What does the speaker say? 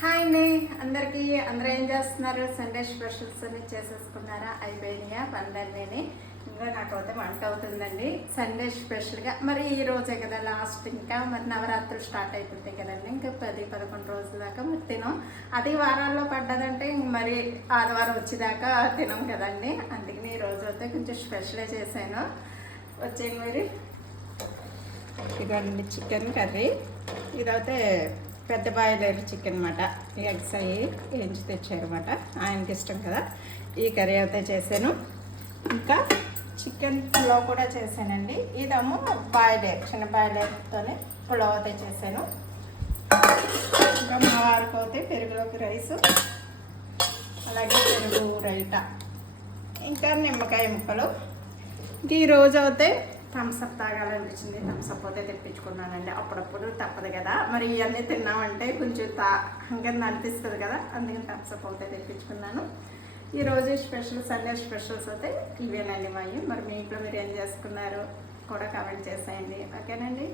Hi అండి అందరికీ. అందరూ ఏం చేస్తున్నారు? సండే స్పెషల్స్ అన్ని చేసేసుకున్నారా? అయిపోయినాయా పనులన్నీ? ఇంకా నాకైతే వంట అవుతుందండి సండే స్పెషల్గా. మరి ఈ రోజే కదా లాస్ట్, ఇంకా మరి నవరాత్రులు స్టార్ట్ అయిపోతాయి కదండి. ఇంకా 10-11 రోజుల దాకా మరి తినం. అది వారాల్లో పడ్డదంటే మరి ఆదివారం వచ్చేదాకా తినం కదండి. అందుకని ఈ రోజు అయితే కొంచెం స్పెషలే చేశాను. వచ్చేయండి మరి. ఇదండి చికెన్ కర్రీ. ఇదైతే పెద్ద బాయిలర్ చికెన్ అనమాట. ఎగ్స్ అవి వేయించి తెచ్చారనమాట. ఆయనకి ఇష్టం కదా. ఈ కర్రీ అయితే చేశాను. ఇంకా చికెన్ పులావ్ కూడా చేశానండి. ఇదేమో బాయిలర్, చిన్న బాయిలర్తోనే పులావ్ అయితే చేశాను. ఇంకా మా వారికి అయితే పెరుగులోకి రైసు, అలాగే పెరుగు రైత, ఇంకా నిమ్మకాయ ముక్కలు. ఈరోజు అయితే థమ్స్అప్ తాగాలనిపించింది. థమ్స్అప్ అయితే తెప్పించుకున్నానండి. అప్పుడప్పుడు తప్పదు కదా, మరి ఇవన్నీ తిన్నామంటే కొంచెం ఇంకా అనిపిస్తుంది కదా, అందుకని థమ్స్అప్ అయితే తెప్పించుకున్నాను. ఈరోజు స్పెషల్ సండే స్పెషల్స్ అయితే ఇవేనండి మావి. మరి మీ ఇంట్లో మీరు ఏం చేసుకున్నారు కూడా కామెంట్ చేసేయండి. ఓకేనండి.